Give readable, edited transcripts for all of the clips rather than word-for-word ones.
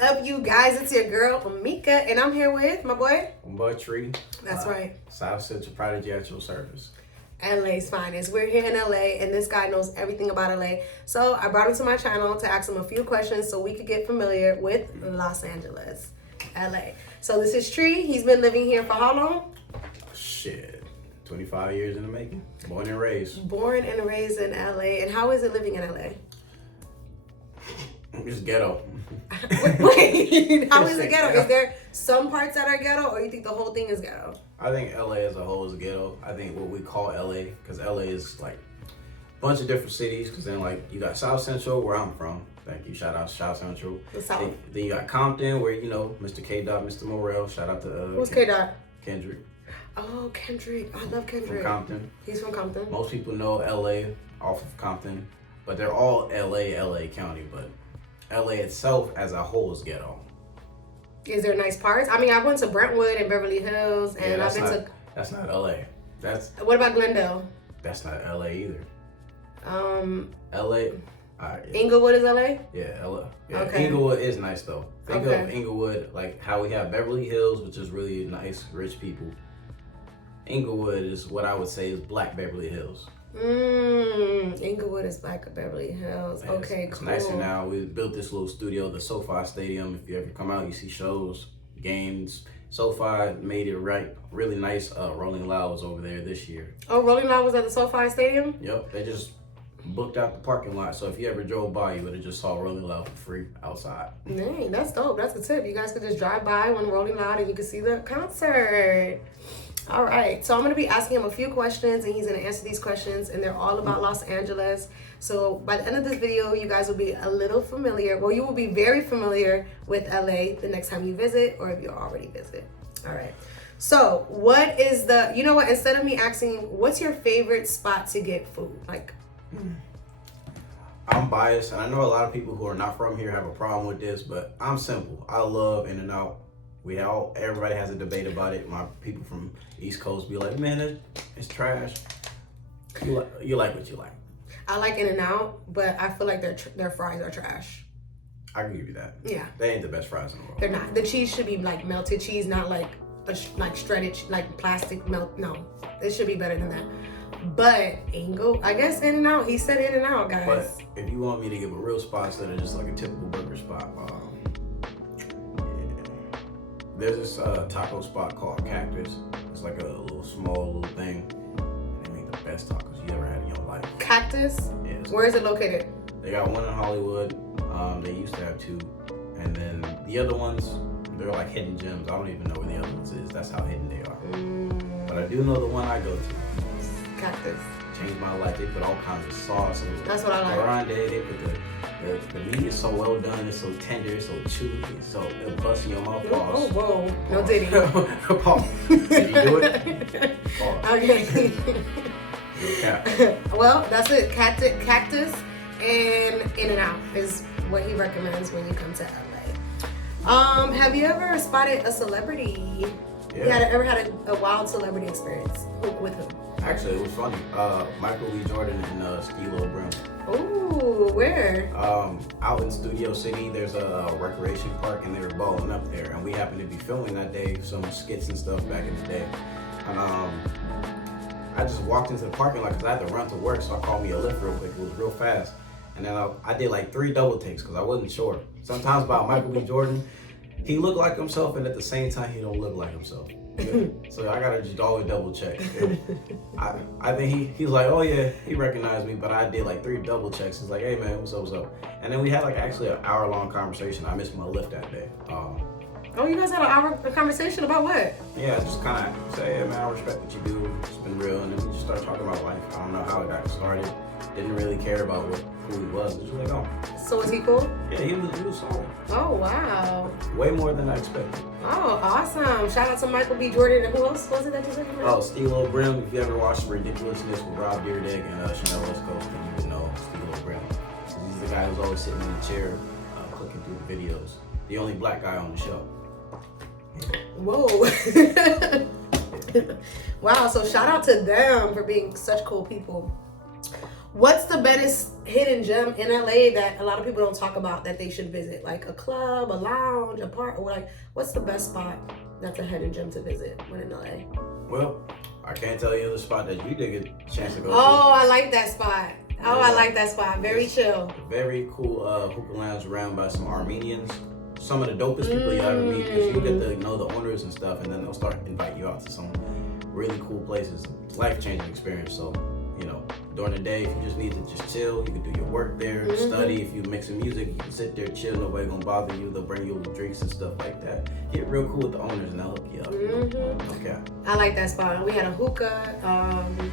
up, you guys? It's your girl, Mika, and I'm here with my boy. Tree. That's right. South Central Prodigy at your service. LA's finest. We're here in LA, and this guy knows everything about LA. So I brought him to my channel to ask him a few questions so we could get familiar with Los Angeles, LA. So this is Tree. He's been living here for how long? Shit, 25 years in the making. Born and raised. Born and raised in LA. And how is it living in LA? It's ghetto. Wait, how is it ghetto? Is there some parts that are ghetto, or you think the whole thing is ghetto? I think LA as a whole is ghetto. I think what we call LA, because LA is like a bunch of different cities, because then like you got South Central, where I'm from. Thank you. Shout out to South Central. The South. Then you got Compton, where you know Mr. K. Dot, Mr. Morrell. Shout out to Who's K. Dot? Kendrick. Oh, Kendrick. I love Kendrick. From Compton. He's from Compton. Most people know LA off of Compton, but they're all LA County, but LA itself as a whole is ghetto. Is there nice parts? I mean, I went to Brentwood and Beverly Hills, and I've been to. That's not LA. What about Glendale? That's not LA either. LA. Inglewood is LA? Yeah, LA. Yeah, okay. Inglewood is nice though. Think okay. of Inglewood like how we have Beverly Hills, which is really nice, rich people. Inglewood is what I would say is Black Beverly Hills. Inglewood is Black Beverly Hills. Yeah, okay, it's cool. Nicer now. We built this little studio, the SoFi Stadium. If you ever come out, you see shows, games. SoFi made it really nice. Rolling Loud was over there this year. Oh, Rolling Loud was at the SoFi Stadium? Yep, they just booked out the parking lot. So if you ever drove by, you would have just saw Rolling Loud for free outside. Dang, that's dope. That's a tip. You guys could just drive by when Rolling Loud and you can see the concert. All right, so I'm going to be asking him a few questions, and he's going to answer these questions, and they're all about Los Angeles. So by the end of this video, you guys will be a little familiar. Well, you will be very familiar with LA the next time you visit, or if you already visit. All right. So what is the, you know what, instead of me asking, what's your favorite spot to get food? Like, I'm biased, and I know a lot of people who are not from here have a problem with this, but I'm simple. I love In-N-Out. Everybody has a debate about it. My people from East Coast be like, man, it's trash. You like what you like. I like In-N-Out, but I feel like their fries are trash. I can give you that. Yeah. They ain't the best fries in the world. They're not. The cheese should be like melted cheese, not like shredded, like plastic melt. No, it should be better than that. But I guess In-N-Out. He said In-N-Out, guys. But if you want me to give a real spot instead of just like a typical burger spot, there's this taco spot called Cactus. It's like a little small little thing. And they make the best tacos you ever had in your life. Cactus? Yes. Where is it located? They got one in Hollywood. They used to have two. And then the other ones, they're like hidden gems. I don't even know where the other ones is. That's how hidden they are. But I do know the one I go to. Cactus. Changed my life. They put all kinds of sauce. That's what I like. They put the meat is so well done, it's so tender, it's so chewy, so it'll bust in your mouth. Oh, whoa. No diddy. Pause. Did you do it? Pause. Okay. Yeah. Well, that's it. Cactus and In-N-Out is what he recommends when you come to LA. Have you ever spotted a celebrity? Yeah. Ever had a wild celebrity experience with him? Actually, it was funny. Michael B. Jordan and Ski Lil Brim. Ooh, where? Out in Studio City, there's a recreation park, and they were balling up there. And we happened to be filming that day, some skits and stuff back in the day. And I just walked into the parking lot because I had to run to work, so I called me a lift real quick. It was real fast. And then I did like 3 double takes because I wasn't sure. Sometimes about Michael B. Jordan, he looked like himself, and at the same time, he don't look like himself. So I gotta just always double check. I think he's like, oh yeah, he recognized me, but I did like 3 double checks. He's like, hey man, what's up? And then we had like actually an hour-long conversation. I missed my lift that day. Oh, you guys had a conversation about what? Yeah, just kind of say, hey man, I respect what you do. It's been real, and then we just started talking about life. I don't know how it got started. Didn't really care about who he was. Just like, oh. So was he cool? Yeah, he was solid. Oh wow. Way more than I expected. Oh, awesome. Shout out to Michael B. Jordan. And who else was it that you said? Oh, Steve Lil Brim. If you ever watched Ridiculousness with Rob Dyrdek and Chanel West Coast, then you would know Steve Lil Brim. So he's the guy who's always sitting in the chair, clicking through the videos. The only black guy on the show. Whoa. Wow, so shout out to them for being such cool people. What's the best hidden gem in LA that a lot of people don't talk about that they should visit? Like a club, a lounge, a park, or like what's the best spot that's a hidden gem to visit when in LA? Well, I can't tell you the spot that you did get a chance to go Oh, I like that spot. Oh, Yeah. I like that spot. Very chill. Very cool hookah lounge ran by some Armenians. Some of the dopest people you ever meet, because you get to know the owners and stuff, and then they'll start inviting you out to some really cool places. It's life-changing experience. So, you know, during the day, if you just need to just chill, you can do your work there, study. If you mix some music, you can sit there, chill. Nobody gonna bother you. They'll bring you little drinks and stuff like that. Get real cool with the owners, and they'll hook you up. Okay. I like that spot. We had a hookah, and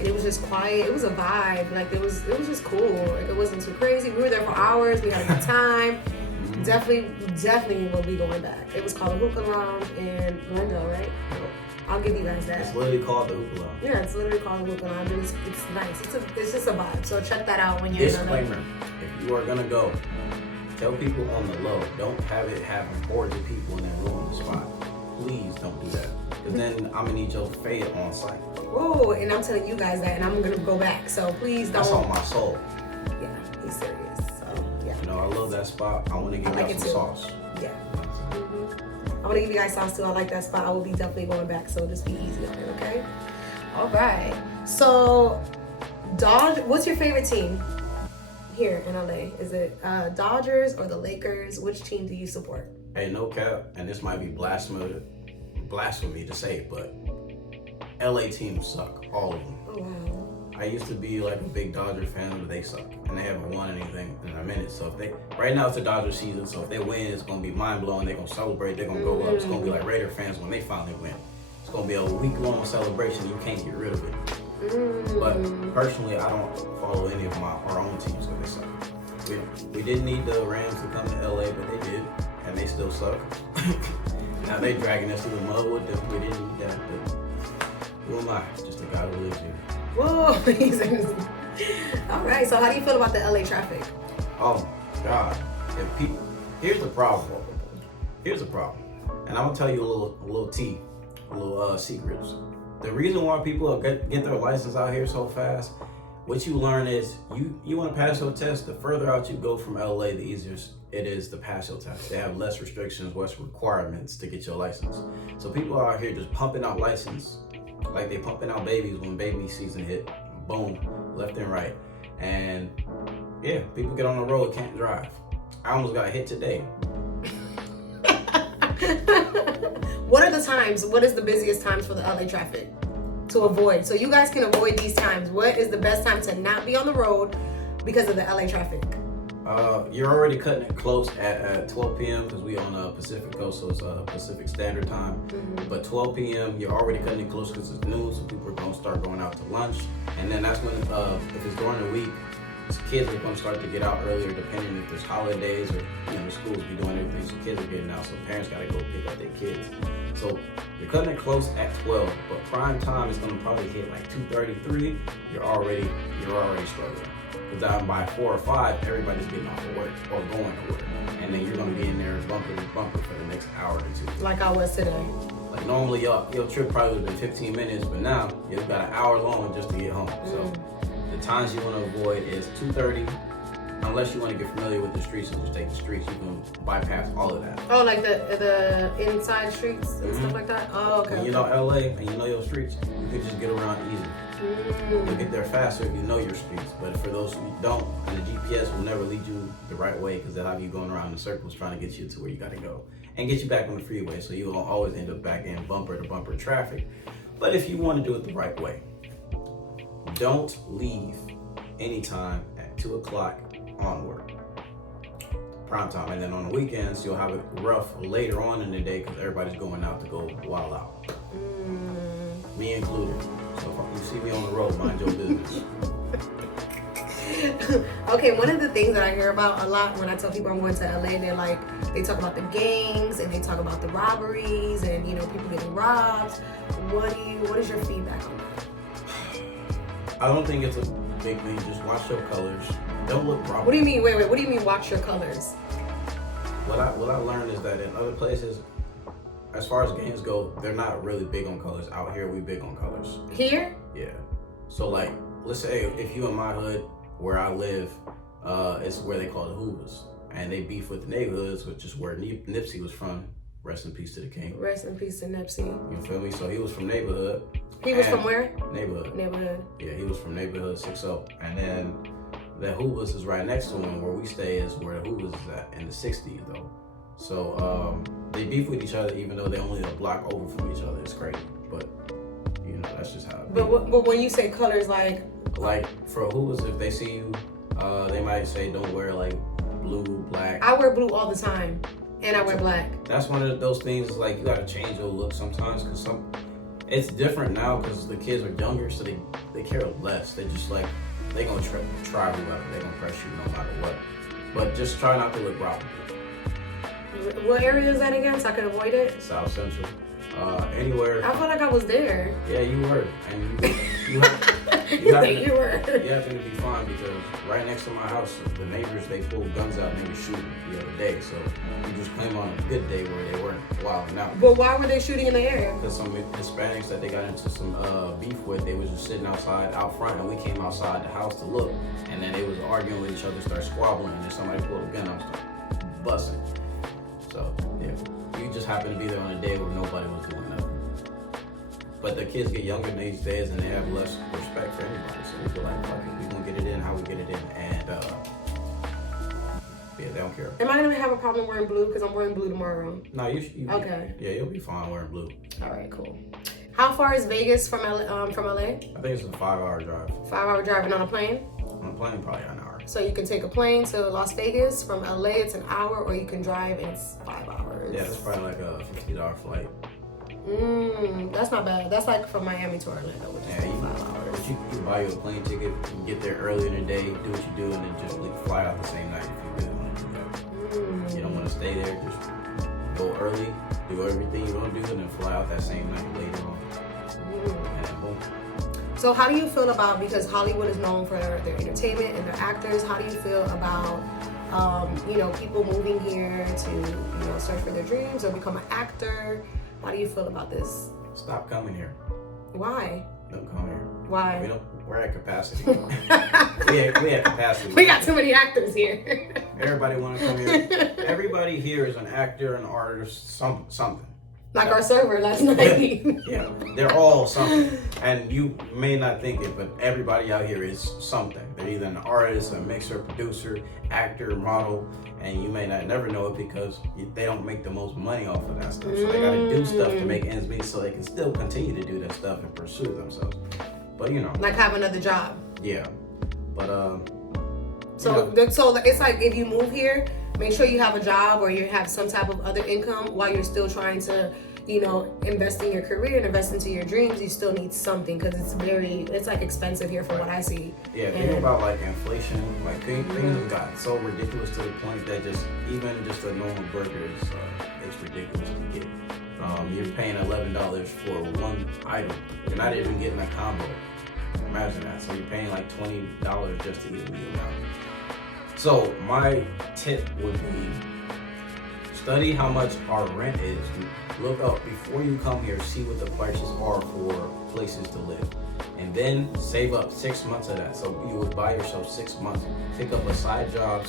it was just quiet. It was a vibe. Like it was just cool. Like it wasn't too crazy. We were there for hours. We had a good time. Definitely will be going back. It was called a hookah lounge in Glendale, right? I'll give you guys that. It's literally called the hookah lounge. Yeah, it's literally called a hookah lounge. It's nice. It's just a vibe. So check that out when you're in LA. Disclaimer: if you are gonna go, tell people on the low. Don't have it having hordes of people and then ruin the spot. Please don't do that. Because then I'm gonna need your fade on site. Whoa, and I'm telling you guys that, and I'm gonna go back. So please don't. That's on my soul. Yeah, he's serious. So yeah. You know, I love that spot. I want to give I like you it some too. sauce. Yeah. I want to give you guys sauce too. I like that spot. I will be definitely going back. So just be easy on it, okay? All right. So, what's your favorite team here in LA? Is it Dodgers or the Lakers? Which team do you support? Hey, no cap, and this might be blasphemy to say, but LA teams suck. All of them. Oh wow. I used to be like a big Dodger fan, but they suck, and they haven't won anything in a minute. So right now it's a Dodger season, so if they win, it's gonna be mind blowing. They're gonna celebrate. They're gonna go up. It's gonna be like Raider fans when they finally win. It's gonna be a week long celebration. You can't get rid of it. But personally, I don't follow any of our own teams because they suck. We didn't need the Rams to come to LA, but they did, and they still suck. Now they dragging us through the mud with them. We didn't need that, but who am I? Just a guy who lives here. Whoa. All right. So how do you feel about the LA traffic? Oh God! Here's the problem. And I'm gonna tell you a little secrets. The reason why people get their license out here so fast, what you learn is you want to pass your test. The further out you go from LA, the easier it is to pass your test. They have less restrictions, less requirements to get your license. So people are out here just pumping out license, like they pumping out babies when baby season hit. Boom, left and right. And yeah, people get on the road, can't drive. I almost got hit today. What are the times? What is the busiest times for the LA traffic to avoid? So you guys can avoid these times. What is the best time to not be on the road because of the LA traffic? You're already cutting it close at 12 p.m. because we on Pacific Coast, so it's Pacific Standard Time. But 12 p.m. you're already cutting it close because it's noon, so people are gonna start going out to lunch, and then that's when if it's during the week, kids are gonna start to get out earlier, depending if there's holidays or the schools be doing everything, so kids are getting out, so parents gotta go pick up their kids. So you're cutting it close at 12, but prime time is gonna probably hit like 2:33. You're already struggling. Because by 4 or 5, everybody's getting off of work or going to work. And then you're going to be in there bumper to bumper for the next hour or two. Like I was today. Like normally your trip probably would have been 15 minutes, but now you've got an hour long just to get home. So the times you want to avoid is 2:30, unless you want to get familiar with the streets and just take the streets. You can bypass all of that. Oh, like the inside streets and stuff like that? Oh, okay. When you know LA and you know your streets, you can just get around easy. You'll get there faster if you know your streets, but for those who don't, and the GPS will never lead you the right way because they'll have you going around in circles trying to get you to where you got to go and get you back on the freeway, so you'll always end up back in bumper to bumper traffic. But if you want to do it the right way, don't leave anytime at 2 o'clock onward, prime time, and then on the weekends you'll have it rough later on in the day because everybody's going out to go wild out, me included. So if you see me on the road, mind your business. Okay, one of the things that I hear about a lot when I tell people I'm going to LA, they talk about the gangs and they talk about the robberies and people getting robbed. What is your feedback on that? I don't think it's a big thing. Just watch your colors. Don't look proper. What do you mean? Wait. What do you mean watch your colors? What I learned is that in other places, as far as gangs go, they're not really big on colors. Out here, we big on colors. Here? Yeah. So like, let's say if you in my hood, where I live, it's where they call the Hoovers, and they beef with the neighborhoods, which is where Nipsey was from. Rest in peace to the king. Rest in peace to Nipsey. You feel me? So he was from neighborhood. He was from where? Neighborhood. Neighborhood. Yeah, he was from neighborhood 60, and then the Hoovers is right next to him. Where we stay is where the Hoovers is at in the 60s though. So they beef with each other, even though they're only a block over from each other. It's crazy, but you know that's just how. But when you say colors, like for Hoovers, if they see you, they might say don't wear like blue, black. I wear blue all the time, and I wear black. That's one of those things. Like you gotta change your look sometimes, cause it's different now because the kids are younger, so they care less. They just like they gonna try whoever. They gonna press you no matter what. But just try not to look rotten. What area is that again, so I can avoid it? South Central, anywhere. I felt like I was there. Yeah, you were, and you happen to be fine because right next to my house, the neighbors they pulled guns out and they were shooting the other day. So you just claim on a good day where they weren't wilding out. But why were they shooting in the area? Because some Hispanics that they got into some beef with, they was just sitting outside out front, and we came outside the house to look, and then they was arguing with each other, started squabbling, and then somebody pulled a gun out, started busting. So yeah, you just happened to be there on a day where nobody was doing nothing. But the kids get younger these days and they have less respect for anybody. So they feel like, fuck it, we gonna get it in how we get it in. And yeah, they don't care. Am I gonna have a problem wearing blue? Because I'm wearing blue tomorrow. No, you okay. Yeah, you'll be fine wearing blue. All right, cool. How far is Vegas from LA? I think it's a 5-hour drive. 5-hour driving on a plane? On a plane, probably an hour. So you can take a plane to Las Vegas. From LA, it's an hour, or you can drive and it's 5 hours. Yeah, it's probably like a $50 flight. That's not bad. That's like from Miami to Orlando, which is 5 hours. But you can buy you a plane ticket, you can get there early in the day, do what you do, and then just fly out the same night if you really want to do that. You don't want to stay there, just go early, do everything you want to do, and then fly out that same night later on. And then boom. So how do you feel about, because Hollywood is known for their entertainment and their actors, how do you feel about people moving here to search for their dreams or become an actor? How do you feel about this? Stop coming here. Why? Don't come here. Why? We're at capacity. we at capacity. We got too many actors here. Everybody want to come here. Everybody here is an actor, an artist, something. Like our server last night. Yeah, they're all something. And you may not think it, but everybody out here is something. They're either an artist, a mixer, producer, actor, model, and you may not never know it because they don't make the most money off of that stuff. So they gotta do stuff to make ends meet so they can still continue to do that stuff and pursue themselves. But like have another job. Yeah. But So it's like if you move here, make sure you have a job or you have some type of other income while you're still trying to, invest in your career and invest into your dreams. You still need something because it's like expensive here from what I see. Yeah, think about like inflation. Like things have gotten so ridiculous to the point that even just a normal burger is ridiculous to get. You're paying $11 for one item. You're not even getting a combo. Imagine that. So you're paying like $20 just to eat a meal now. So my tip would be study how much our rent is. Look up before you come here, see what the prices are for places to live. And then save up 6 months of that. So you would buy yourself 6 months, pick up a side job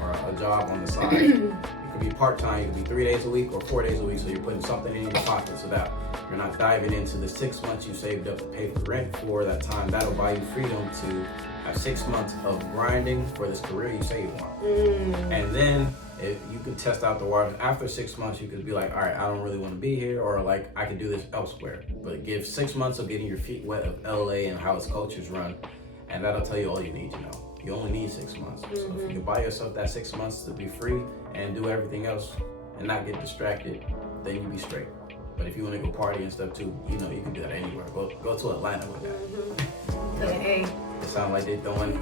or a job on the side. It could be part-time, it could be 3 days a week or 4 days a week. So you're putting something in your pocket so that you're not diving into the 6 months you saved up to pay for rent for that time. That'll buy you freedom to have 6 months of grinding for this career you say you want. And then if you can test out the water after 6 months, you could be like, all right, I don't really want to be here, or like I could do this elsewhere. But give 6 months of getting your feet wet of LA and how its culture's run, and that'll tell you all you need to know. You only need 6 months. So if you can buy yourself that 6 months to be free and do everything else and not get distracted, then you be straight. But if you want to go party and stuff too, you can do that anywhere. Go to Atlanta with that. Hey. It sounds like they're throwing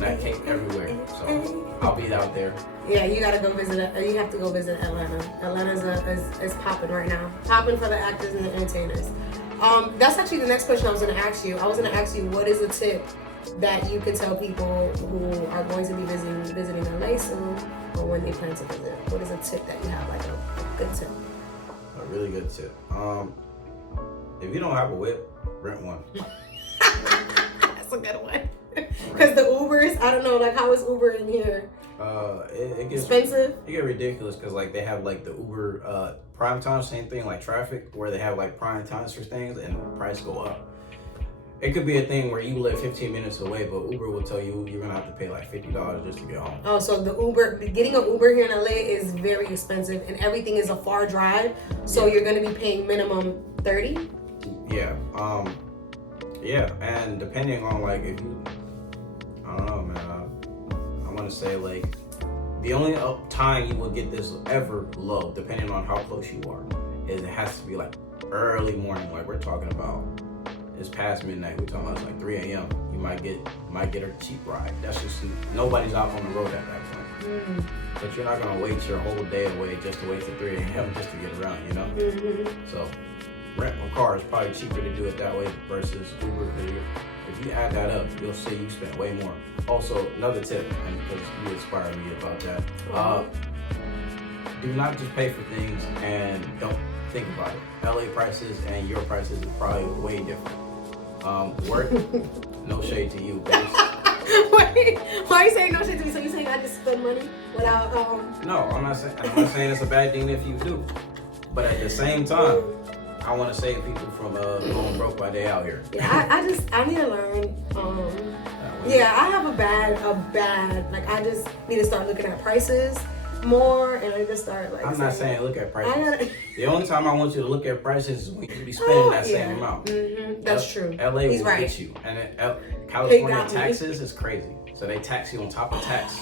that cake everywhere. So I'll be out there. Yeah, you gotta go visit it. You have to go visit Atlanta. Atlanta is popping right now. Popping for the actors and the entertainers. That's actually the next question I was gonna ask you. I was gonna ask you, what is a tip that you could tell people who are going to be visiting LA soon, or when they plan to visit? What is a tip that you have, like a good tip? A really good tip. If you don't have a whip, rent one. That's a good one. Because the Ubers, I don't know, like how is Uber in here? It gets Expensive? It get ridiculous because like they have like the Uber prime time, same thing like traffic, where they have like prime times for things and the price go up. It could be a thing where you live 15 minutes away, but Uber will tell you you're gonna have to pay like $50 just to get home. Oh, so the Uber, getting an Uber here in LA is very expensive, and everything is a far drive. So you're gonna be paying minimum 30. Yeah. Yeah, and depending on like if you, I don't know, man. I want to say like the only time you will get this ever low, depending on how close you are, is it has to be like early morning. Like we're talking about. It's past midnight. We're talking about it's like 3 a.m. You might get a cheap ride. That's just nobody's out on the road at that point. But you're not gonna wait your whole day away just to wait till 3 a.m. just to get around, you know. So rent a car is probably cheaper to do it that way versus Uber. If you add that up, you'll see you spend way more. Also, another tip, and because you inspired me about that, do not just pay for things and don't think about it. LA prices and your prices is probably way different. Work, no shade to you, but Wait, why are you saying no shit to me? So you saying I just spend money without no, I'm not saying it's a bad thing if you do. But at the same time, I want to save people from going broke while they out here. Yeah, I need to learn. Yeah, I have a bad like I just need to start looking at prices more, and I just start like. I'm not saying look at prices. The only time I want you to look at prices is when you be spending that same amount. That's true. LA He's will right. get you, and California taxes is crazy. So they tax you on top of tax.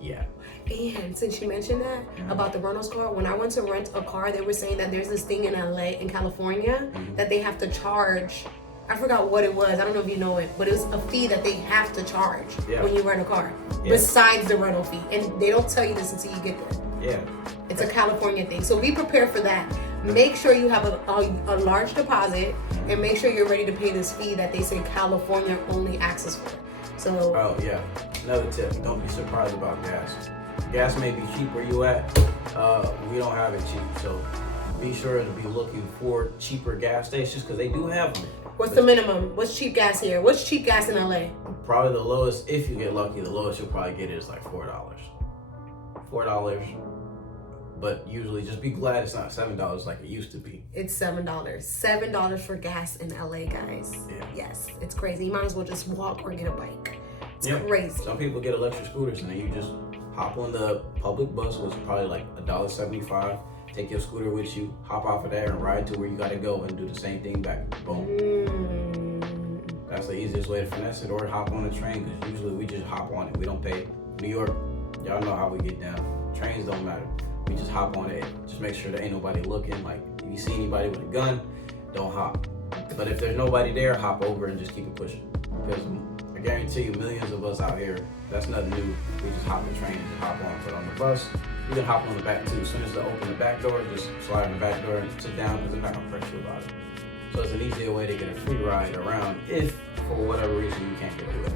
Yeah. And since you mentioned that about the rental car, when I went to rent a car, they were saying that there's this thing in LA, in California, that they have to charge. I forgot what it was. I don't know if you know it, but it was a fee that they have to charge when you rent a car, besides the rental fee. And they don't tell you this until you get there. Yeah. It's a California thing. So be prepared for that. Make sure you have a large deposit, and make sure you're ready to pay this fee that they say California only access for. So. Oh, yeah. Another tip, don't be surprised about gas. Gas may be cheap where you at. We don't have it cheap. So be sure to be looking for cheaper gas stations because they do have them. What's the minimum? What's cheap gas here? What's cheap gas in LA? Probably the lowest, if you get lucky, the lowest you'll probably get is like $4. $4. But usually just be glad it's not $7 like it used to be. It's $7. $7 for gas in LA, guys. Yeah. Yes, it's crazy. You might as well just walk or get a bike. It's crazy. Some people get electric scooters and then you just hop on the public bus, which is probably like $1.75. Take your scooter with you, hop off of there and ride to where you gotta go and do the same thing back. Boom. That's the easiest way to finesse it, or hop on the train, because usually we just hop on it. We don't pay. New York, y'all know how we get down. Trains don't matter. We just hop on it. Just make sure there ain't nobody looking. Like, if you see anybody with a gun, don't hop. But if there's nobody there, hop over and just keep it pushing. Because I guarantee you, millions of us out here, that's nothing new. We just hop the train and just hop on. But on the bus, you can hop on the back too. As soon as they open the back door, just slide in the back door and sit down, because they're not gonna press you about it. So it's an easier way to get a free ride around if, for whatever reason, you can't get away.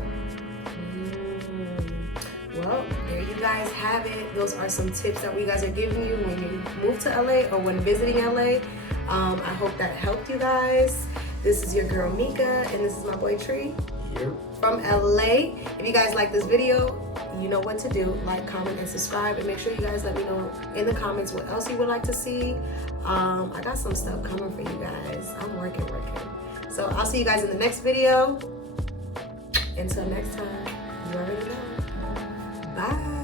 Well, there you guys have it. Those are some tips that we guys are giving you when you move to LA or when visiting LA. I hope that helped you guys. This is your girl Mika, and this is my boy Tree from LA. If you guys like this video, you know what to do. Like, comment, and subscribe, and make sure you guys let me know in the comments what else you would like to see. I got some stuff coming for you guys. I'm working. So I'll see you guys in the next video. Until next time, you already know. Bye.